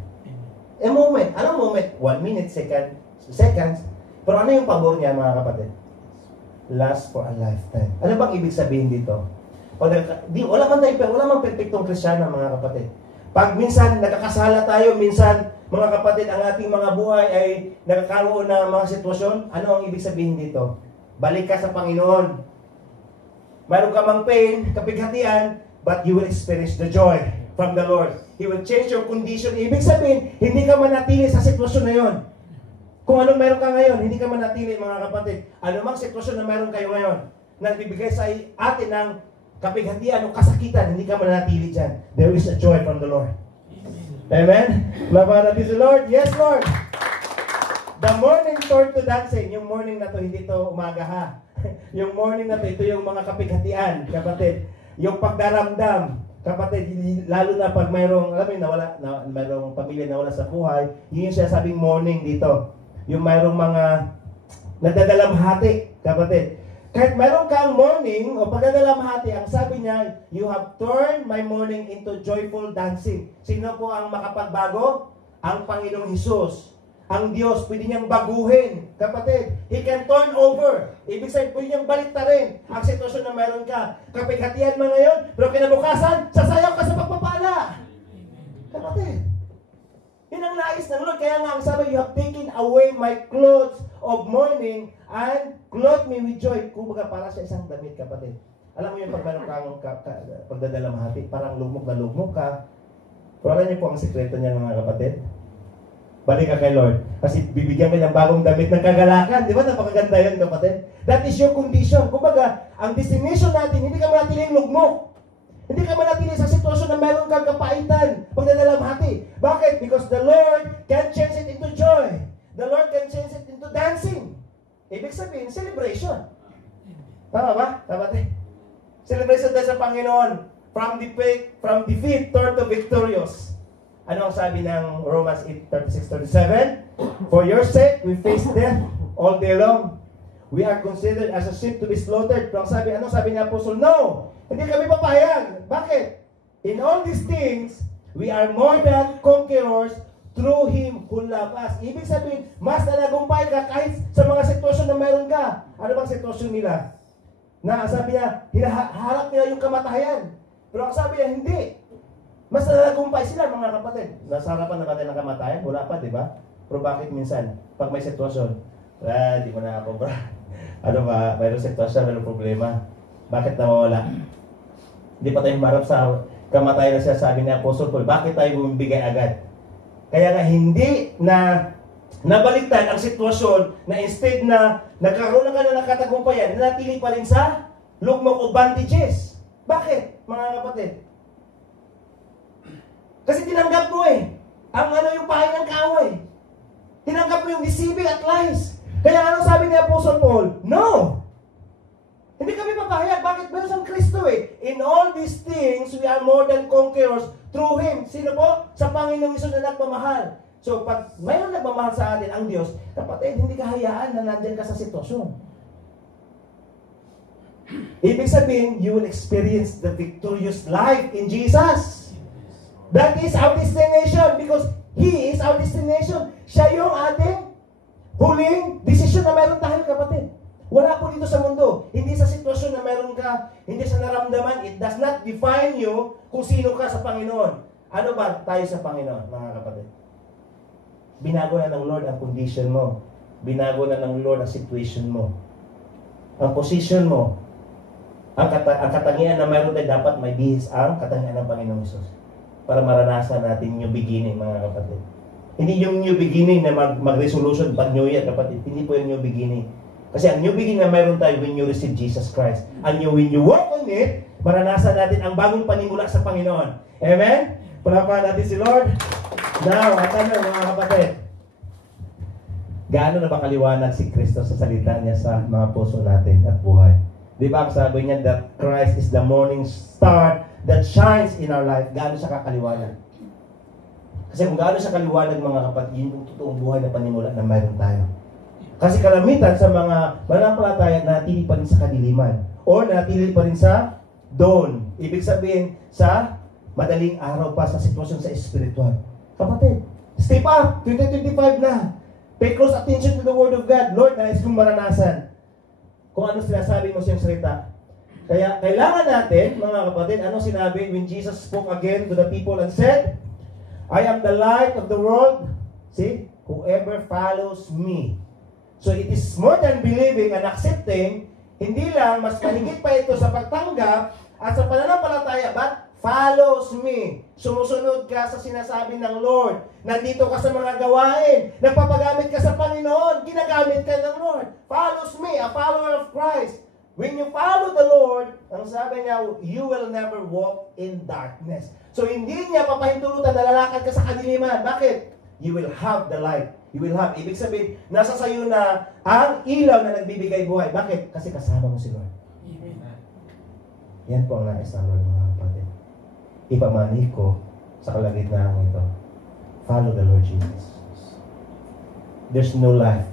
A moment. Anong moment? 1 minute, seconds. Pero ano yung pabor niya, mga kapatid? Last for a lifetime. Ano bang ibig sabihin dito? Wala mang perfectong Kristiyano, mga kapatid. Pag minsan nagkakasala tayo, minsan, mga kapatid, ang ating mga buhay ay nagkakaroon ng mga sitwasyon, ano ang ibig sabihin dito? Balik ka sa Panginoon. Mayroon ka mang pain, kapighatian, but you will experience the joy from the Lord. He will change your condition. Ibig sabihin, hindi ka manatili sa sitwasyon na yon. Kung anong meron ka ngayon, hindi ka manatili, mga kapatid. Ano mang sitwasyon na meron kayo ngayon, na bibigay sa atin ng kapighatian o kasakitan, hindi ka manatili dyan. There is a joy from the Lord. Amen? Laban natin si Lord. Yes, Lord. The morning turn to dancing. Yung morning na to, hindi to umaga ha. Yung morning na to, ito yung mga kapighatian, kapatid. Yung pagdaramdam, kapatid, lalo na pag mayroong, alam mo, mayroong pamilya na wala sa buhay, yun yung sinasabing morning dito. Yung mayroong mga nagdadalamhati, kapatid. Kahit mayroon kang morning o pagdadalamhati, ang sabi niya, you have turned my morning into joyful dancing. Sino po ang makapagbago? Ang Panginoong Hesus. Ang Diyos, pwede niyang baguhin. Kapatid, He can turn over. Ibig sabihin, pwede niyang baliktarin ang sitwasyon na meron ka. Kapighatian mo ngayon, pero kinabukasan, sasayaw ka sa pagpapala. Kapatid, yun ang nais ng Lord. Kaya nga ang sabi, you have taken away my clothes of mourning and clothed me with joy. Kumbaga para sa isang damit, kapatid. Alam mo yung pag meron kang pagdadalamhati, parang lugmok na lugmok ka. Pero alam niyo po ang sikreto niya, mga kapatid? Balik ka kay Lord. Kasi bibigyan ka niyang bagong damit ng kagalakan. Di ba? Napakaganda yun, kapatid. That is your condition. Kumbaga, ang destination natin, hindi ka manatiling lugmok. Hindi ka manatili sa sitwasyon na meron kang kapaitan, pagdadalamhati. Bakit? Because the Lord can change it into joy. The Lord can change it into dancing. Ibig sabihin, celebration. Tama ba? Kapatid? Celebration tayo sa Panginoon. From defeat, turn to victorious. Ano ang sabi ng Romans 8:36-37? For your sake, we face death all day long. We are considered as a sheep to be slaughtered. Pero anong sabi ni Apostle? No! Hindi kami papayag. Bakit? In all these things, we are more than conquerors through Him who loves us. Ibig sabihin, mas nanagumpay ka kahit sa mga sitwasyon na mayroon ka. Ano bang sitwasyon nila? Na sabi niya, hinaharap nila yung kamatayan. Pero ang sabi niya, hindi. Mas nanagumpay sila, mga kapatid. Nasa harapan na natin ng kamatayan, wala pa, di ba? Pero bakit minsan, pag may sitwasyon, di mo na ako, bro. Ano ba, mayroong sitwasyon, mayroong problema. Bakit nawawala? Hindi pa tayo marap sa kamatayan na siya, sabi ni Apostle Paul. Bakit tayo bumibigay agad? Kaya nga, hindi na nabaliktad ang sitwasyon na instead na nagkaroon na ka na ng katagumpayan, nanatili pa rin sa lugmok o bandages. Bakit, mga kapatid? Kasi tinanggap mo ang yung pahay ng kaaway. Tinanggap mo yung deceiving at lies. Kaya anong sabi ni Apostle Paul? No! Hindi kami papahayag. Bakit? Meron siyang Kristo In all these things, we are more than conquerors through Him. Sino po? Sa Panginoong Hesus na nagmamahal. So, pag mayroon nagmamahal sa atin, ang Diyos, kapatid, hindi ka hayaan na nandyan ka sa sitwasyon. Ibig sabihin, you will experience the victorious life in Jesus. That is our destination because He is our destination. Siya yung ating huling desisyon na meron tayo, kapatid. Wala po dito sa mundo. Hindi sa sitwasyon na meron ka, hindi sa naramdaman. It does not define you kung sino ka sa Panginoon. Ano ba tayo sa Panginoon, mga kapatid? Binago na ng Lord ang condition mo. Binago na ng Lord ang situation mo. Ang position mo. Ang katangian na meron tayo, dapat may bihis ang katangian ng Panginoong Hesus. Para maranasan natin yung beginning, mga kapatid. Hindi yung new beginning na mag-resolution pag New Year, kapatid. Hindi po yung new beginning. Kasi ang new beginning na mayroon tayo when you receive Jesus Christ. And when you walk on it, maranasan natin ang bagong panimula sa Panginoon. Amen? Palapakan natin si Lord. Now, at ano mga kapatid? Gaano na ba kaliwanag si Kristo sa salita niya sa mga puso natin at buhay? Di ba sabi niya that Christ is the morning star that shines in our life? Gaano siya kakaliwanag? Kasi kung gaano siya kaliwanag mga kapatid, yun yung totoong buhay na panimula na mayroon tayo. Kasi kalamitan sa mga mananampalataya natili pa rin sa kadiliman o natili pa rin sa dawn. Ibig sabihin sa madaling araw pa sa sitwasyon sa espiritual. Kapatid, step up! 2025 na! Pay close attention to the Word of God. Lord, nais kong maranasan kung ano sinasabi mo siyang salita. Kaya kailangan natin, mga kapatid, ano sinabi when Jesus spoke again to the people and said, I am the light of the world. See? Whoever follows me. So it is more than believing and accepting. Hindi lang, mas mahigit pa ito sa pagtanggap at sa pananampalataya, but follows me. Sumusunod ka sa sinasabi ng Lord. Nandito ka sa mga gawain. Nagpapagamit ka sa Panginoon. Ginagamit ka ng Lord. Follows me, a follower of Christ. When you follow the Lord, ang sabi niya, you will never walk in darkness. So hindi niya papahintulutan na lalakad ka sa kadiliman. Bakit? You will have the light. You will have. Ibig sabihin, nasa sayo na ang ilaw na nagbibigay buhay. Bakit? Kasi kasama mo si Lord. Yan po ang nais ng Lord, mga kapatid. Ipamani ko sa kalagitnaan ito. Follow the Lord Jesus. There's no life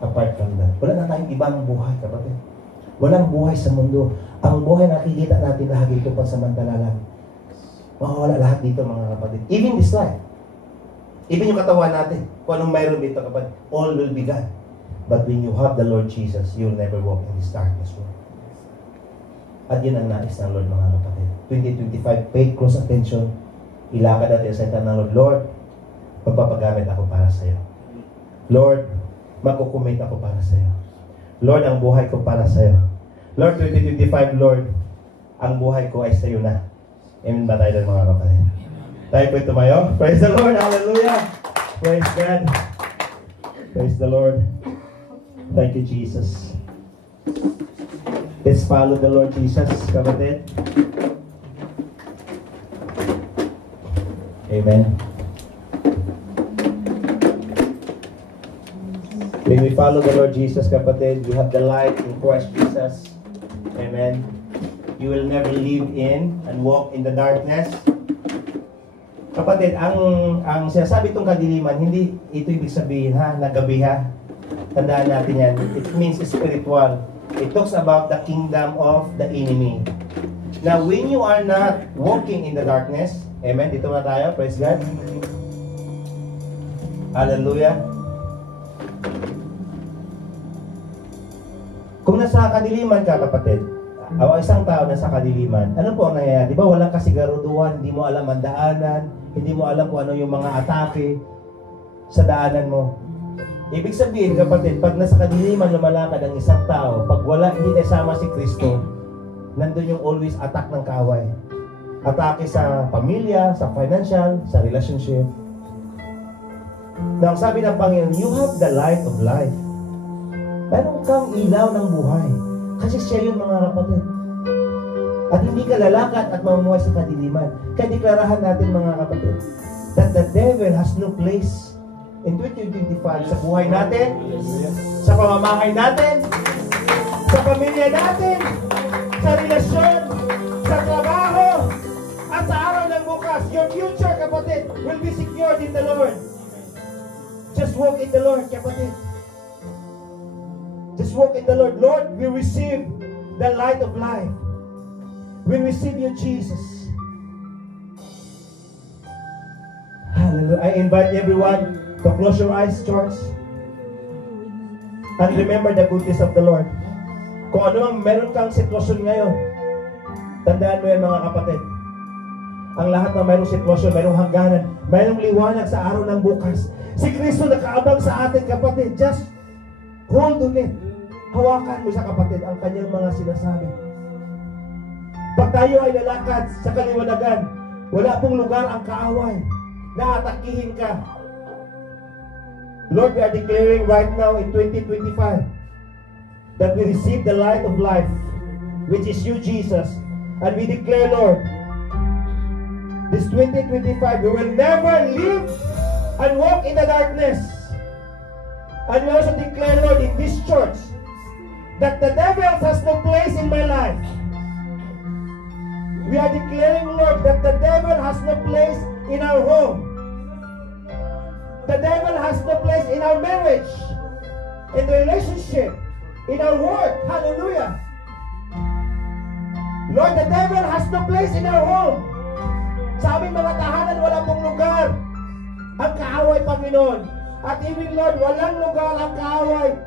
apart from that. Wala na tayong ibang buhay, kapatid. Walang buhay sa mundo. Ang buhay nakikita natin lahat dito pansamantala lang. Mawawala lahat dito, mga kapatid. Even this life. Even yung katawan natin. Kung anong mayroon dito, kapatid. All will be gone. But when you have the Lord Jesus, you'll never walk in this darkness world. At yun ang nais ng Lord, mga kapatid. 2025, pay close attention. Ilakad natin sa salita ng Lord. Lord, magpapagamit ako para sa iyo. Lord, magkukumit ako para sa iyo. Lord, ang buhay ko para sa iyo. Lord, 2025, Lord, ang buhay ko ay sa iyo na. Amen ba tayo doon, mga kapatid? Tayo po tumayo. Praise the Lord. Hallelujah. Praise God. Praise the Lord. Thank you, Jesus. Let's follow the Lord Jesus, kapatid. Amen. When we follow the Lord Jesus, kapatid, we have the light in Christ Jesus. Amen. You will never live in and walk in the darkness. Kapatid, ang sinasabi itong kadiliman, hindi ito ibig sabihin na gabi ha. Tandaan natin yan. It means spiritual. It talks about the kingdom of the enemy. Now, when you are not walking in the darkness, amen, dito na tayo, praise God. Hallelujah. Kung nasa kadiliman ka, kapatid, o isang tao nasa kadiliman, ano po ang nangyayari? Di ba walang kasigaruduhan, hindi mo alam ang daanan, hindi mo alam kung ano yung mga atake sa daanan mo. Ibig sabihin, kapatid, pag nasa kadiliman lumalakad ang isang tao, pag hindi nasama si Kristo, nandun yung always attack ng kaaway. Atake sa pamilya, sa financial, sa relationship. Now, sabi ng Panginoon, you have the light of life. Meron kang ilaw ng buhay. Kasi siya yun, mga kapatid. At hindi ka lalakad at mamumuhay sa kadiliman. Kaya deklarahan natin, mga kapatid, that the devil has no place in 2025 sa buhay natin, sa pamamahay natin, sa pamilya natin, sa relasyon, sa trabaho, at sa araw ng bukas. Your future, kapatid, will be secured in the Lord. Just walk in the Lord, kapatid. Just walk in the Lord. Lord, we receive the light of life. We receive you, Jesus. Hallelujah. I invite everyone to close your eyes, church. And remember the goodness of the Lord. Kung ano mang meron kang sitwasyon ngayon, tandaan mo yan, mga kapatid. Ang lahat ng mayroong sitwasyon, mayroong hangganan, mayroong liwanag sa araw ng bukas. Si Kristo nakaabang sa atin, kapatid. Just hold on it. Hawakan mo sa kapatid ang kanyang mga sinasabi. Pag tayo ay lalakad sa kaliwanagan, wala pong lugar ang kaaway na atakihin ka. Lord, we are declaring right now in 2025 that we receive the light of life, which is you, Jesus. And we declare, Lord, this 2025, we will never live and walk in the darkness. And we also declare, Lord, in this church, that the devil has no place in my life. We are declaring, Lord, that the devil has no place in our home. The devil has no place in our marriage, in the relationship, in our work. Hallelujah. Lord, the devil has no place in our home. Sa aming mga tahanan, wala pong lugar ang kaaway, Panginoon. At even, Lord, walang lugar ang kaaway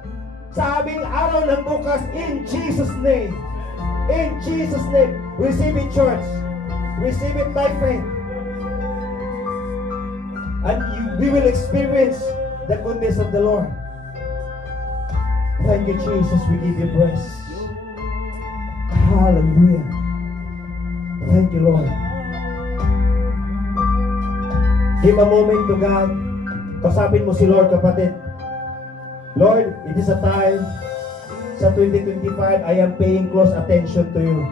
sa aming araw ng bukas. In Jesus' name. In Jesus' name. Receive it, church. Receive it by faith. And we will experience the goodness of the Lord. Thank you, Jesus. We give you praise. Hallelujah. Thank you, Lord. Give a moment to God. Kasapin mo si Lord, kapatid. Lord, it is a time sa 2025, I am paying close attention to you.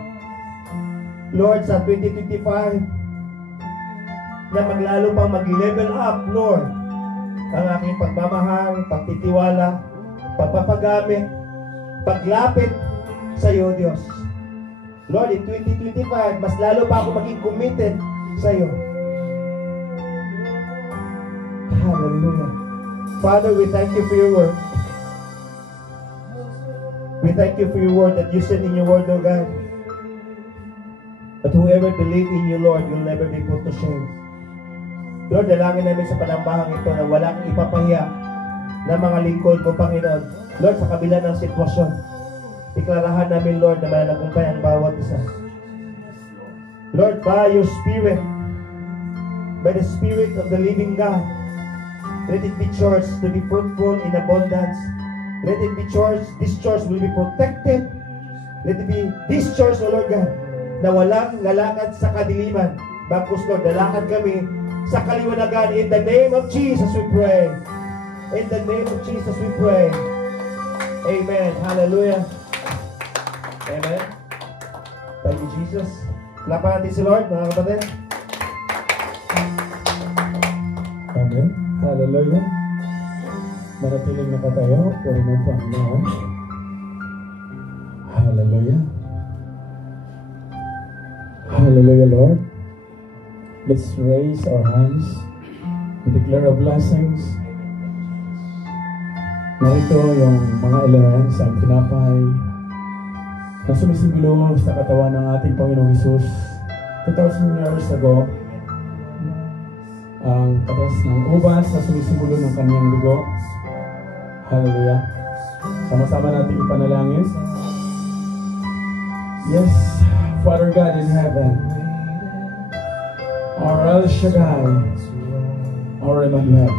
Lord, sa 2025, na maglalo pang mag-level up, Lord, ang aking pagmamahal, pagtitiwala, pagpapagamit, paglapit sa iyo, Diyos. Lord, in 2025, mas lalo pa ako maging committed sa iyo. Hallelujah. Father, we thank you for your word. We thank you for your word that you said in your word, O God, that whoever believe in you, Lord, will never be put to shame. Lord, dalangin namin sa panambahang ito na walang ipapahiya ng mga lingkod mo, Panginoon. Lord, sa kabila ng sitwasyon, iklarahan namin, Lord, na mananagumpay ang bawat isa. Lord, by your Spirit, by the Spirit of the living God, let it be church to be fruitful in abundance. Let it be church, this church will be protected. Let it be this church, O Lord God, na walang lalakad sa kadiliman. Bagkus, Lord, lalakad kami sa kaliwanagan. In the name of Jesus we pray. In the name of Jesus we pray. Amen. Hallelujah. Amen. Thank you, Jesus. Lapan natin si Lord, mga kapatid. Amen. Hallelujah. Manatiling nakatayo, puri mo Panginoon. Hallelujah. Hallelujah, Lord. Let's raise our hands and declare our blessings. Narito yung mga elements, ang tinapay na sumisimbolo sa katawan ng ating Panginoong Hesus 2,000 years ago. Ang katas ng ubas na sumisimbolo ng kanyang dugo. Hallelujah. Sama-sama natin ipanalangin. Yes, Father God in heaven, our El Shaddai, our Emmanuel.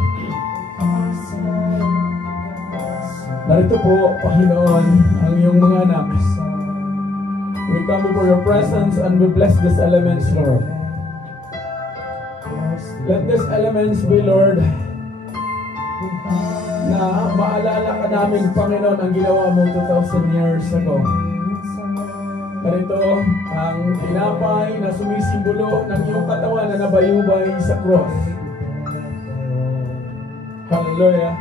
Narito po, Panginoon, ang iyong mga anak. We come before your presence and we bless these elements, Lord. Let these elements be, Lord, na maalala ka namin, Panginoon, ang ginawa mo 2,000 years ago. Narito ang tinapay na sumisimbolo ng iyong katawan na nabayubay sa cross. Hallelujah.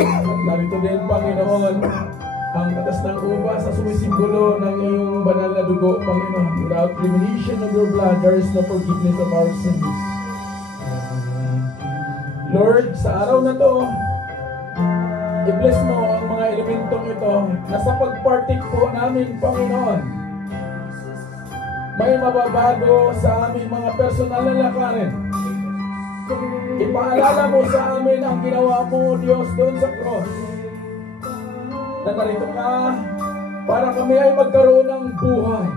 At narito din, Panginoon, ang katas ng ubas na sumisimbolo ng iyong banal na dugo, Panginoon. Without remission of your blood, there is no forgiveness of our sins. Lord, sa araw na to, i-bless mo ang mga elementong ito na sa pagpartik po namin, Panginoon, may mababago sa aming mga personal na lakarin. Ipaalala mo sa amin ang ginawa mo, Diyos, doon sa cross. Na narito ka para kami ay magkaroon ng buhay.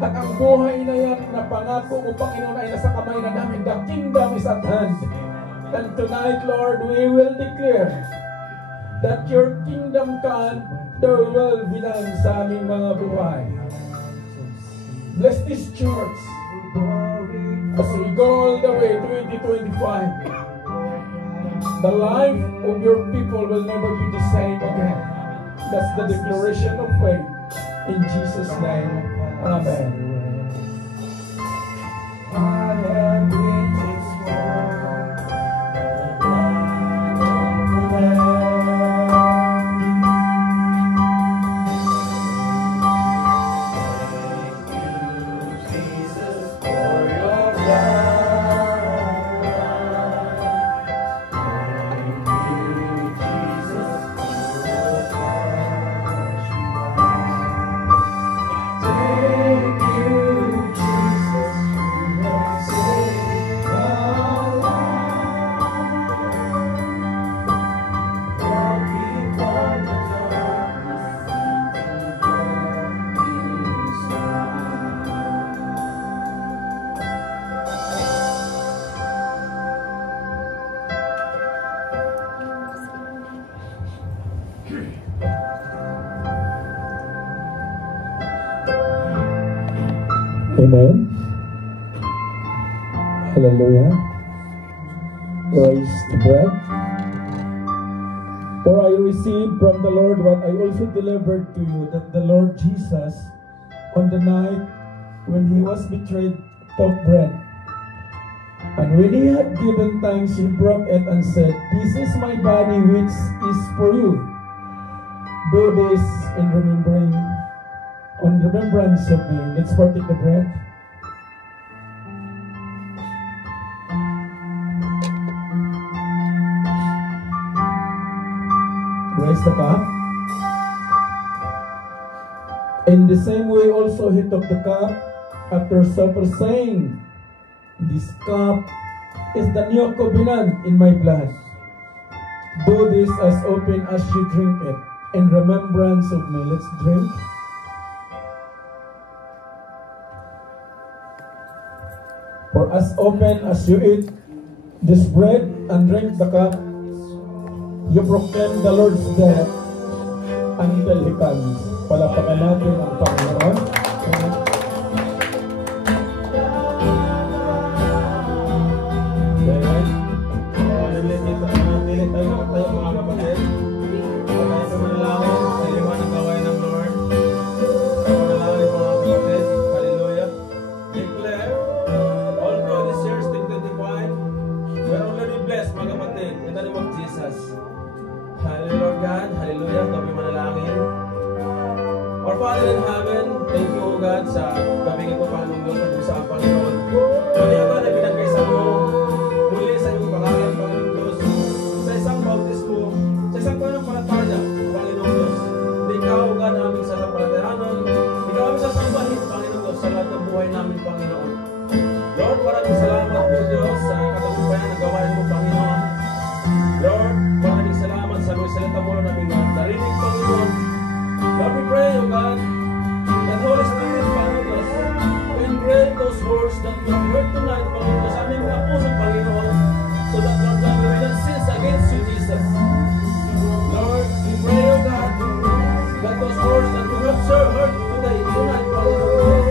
At ang buhay na yan na pangako mo, Panginoon, ay nasa kamay na namin. The kingdom is at hand. And tonight, Lord, we will declare that your kingdom come, there will be none sa aming mga buhay. Bless this church as we go all the way 2025. the life of your people will never be the same again. That's the declaration of faith. In Jesus' name, Amen. Amen. Hallelujah. Praise the bread. For I received from the Lord what I also delivered to you, that the Lord Jesus, on the night when he was betrayed, took bread. And when he had given thanks, he broke it and said, "This is my body which is for you. Do this in remembrance of me." Let's partake the bread. Raise the cup. In the same way also he took the cup after supper, saying, "This cup is the new covenant in my blood. Do this as often as you drink it in remembrance of me." Let's drink. For as often as you eat this bread and drink the cup, you proclaim the Lord's death until He comes. Palapakan natin ang Panginoon. Father in heaven, thank you, O God, sa gabing ito, Panginoon, pag-usapan, Panginoon. Muli ang God na pinagkaisa mo, muli sa iyong pangalan, Panginoon Diyos, sa isang bautismo, sa isang pananampalataya, Panginoon Diyos. Ikaw, O God, ang aming sasampalatayanan, ikaw aming sasambahin, Panginoon Diyos, sa lahat ng buhay namin, Panginoon. Lord, maraming salamat po, Diyos, sa katagumpayan na gawain mo, Panginoon. Lord, maraming salamat sa mga salita mo na aming narinig, Panginoon. Lord, we pray, O God, that Holy Spirit, Panginoon, to engrave those words that we have heard tonight, Panginoon, sa aming mga puso, Panginoon, so that, Lord God, we will not sin against you, Jesus. Lord, we pray, O God, that those words that we have heard today, tonight, Panginoon,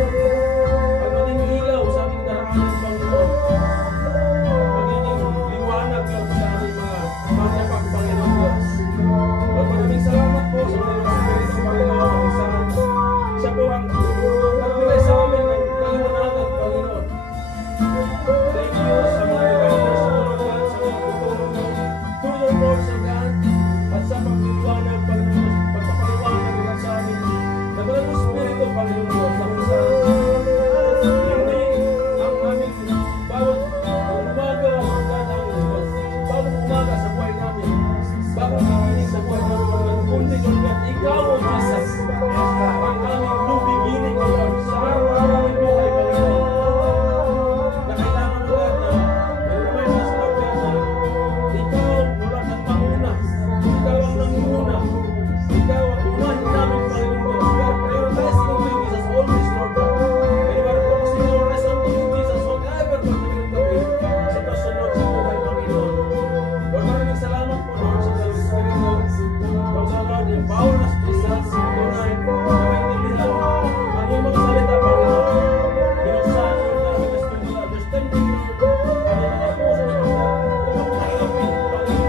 ay maging ilaw sa aming daraanan, Panginoon, magiging liwanag, Lord, sa aming mga manyapak, Panginoon Diyos. Lord, maraming salamat po sa mga Panginoon, siya po ang nagbigay sa amin ng kaliwanagan, Panginoon. Thank you sa mga writers, Lord God, sa mga tutulong to your words, O God, at sa pagliliwanag, Panginoon, pagpapaliwanag mo sa amin. Nagulad mo Espiritu, Panginoon Diyos, na kung saan hindi ang aming bawat umaga, Lord God, namin, Diyos, bawat umaga sa buhay namin, bawat nakinig sa buhay namin, kundi, Lord God, ikaw, O Jesus, ang aming new beginning, O Lord, sa aming buhay, Panginoon. Na kailangan, O God, na remind us, Lord God, na ikaw, O Lord, ang panguna. Ikaw ang nanguna. Ikaw ang unahin namin, Panginoon. We are prioritizing you, Jesus, always, Lord God. And we are focusing our eyes on you, Jesus, whatever, Panginoon, gawin sa kasunod sa buhay, Panginoon. Lord, maraming salamat po, Lord, sa Holy Spirit, Lord. Lord, empower us, Jesus, tonight, na maintindihan ang iyong mga salita, Panginoon. Binuksan, Lord, namin ang Espiritu na understanding, Lord, ang mga puso na mga kapatid, Panginoon.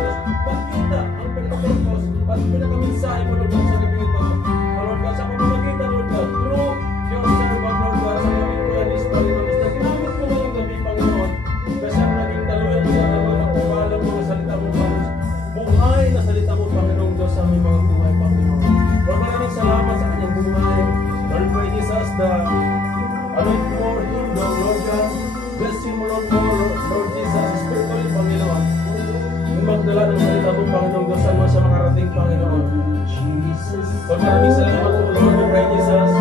magdala ng salita mo, Panginoon Diyos, saan mo siya makarating, Panginoon. Lord, maraming salamat po, Lord, we pray, Jesus,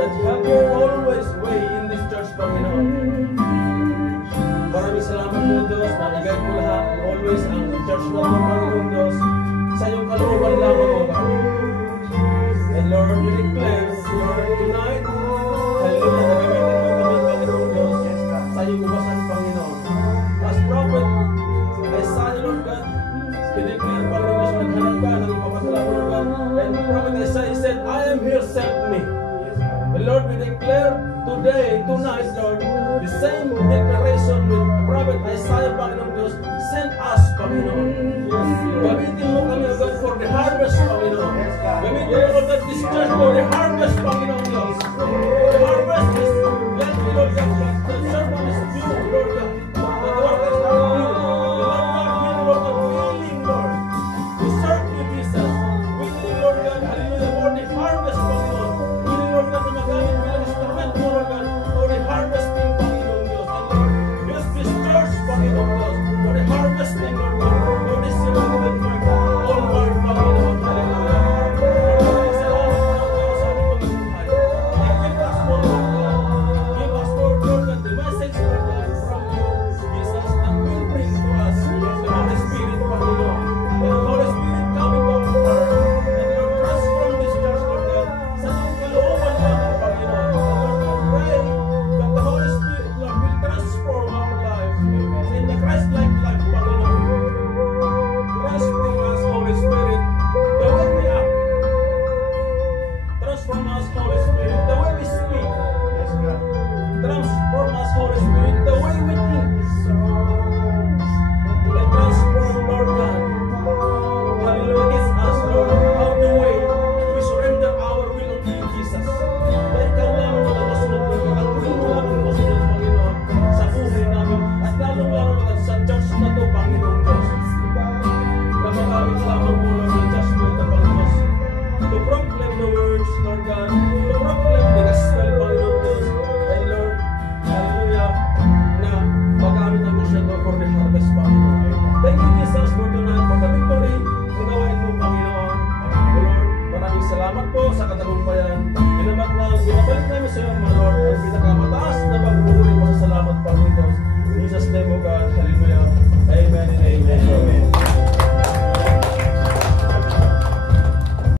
that you have your always way in this church, Panginoon. Maraming salamat po, Diyos, na i-guide mo lahat, always ang church na po, Panginoon Diyos, sa iyong kalooban lamang, O God. And Lord, we declare, Lord, tonight, hallelujah, na gamitin mo kami, Panginoon Diyos, sa iyong ubasan, Panginoon. As prophet, Isaiah, Lord God, pinigyan, Panginoon Diyos, naghanap ka, nagpapatala, Lord God. And prophet Isaiah said, I am here, send me. And Lord, we declare today, tonight, Lord, the same declaration with prophet Isaiah, Panginoon Diyos, send us, Panginoon. Gamitin mo kami, O God, for the harvest, Panginoon. Gamitin mo, O God, this church for the harvest.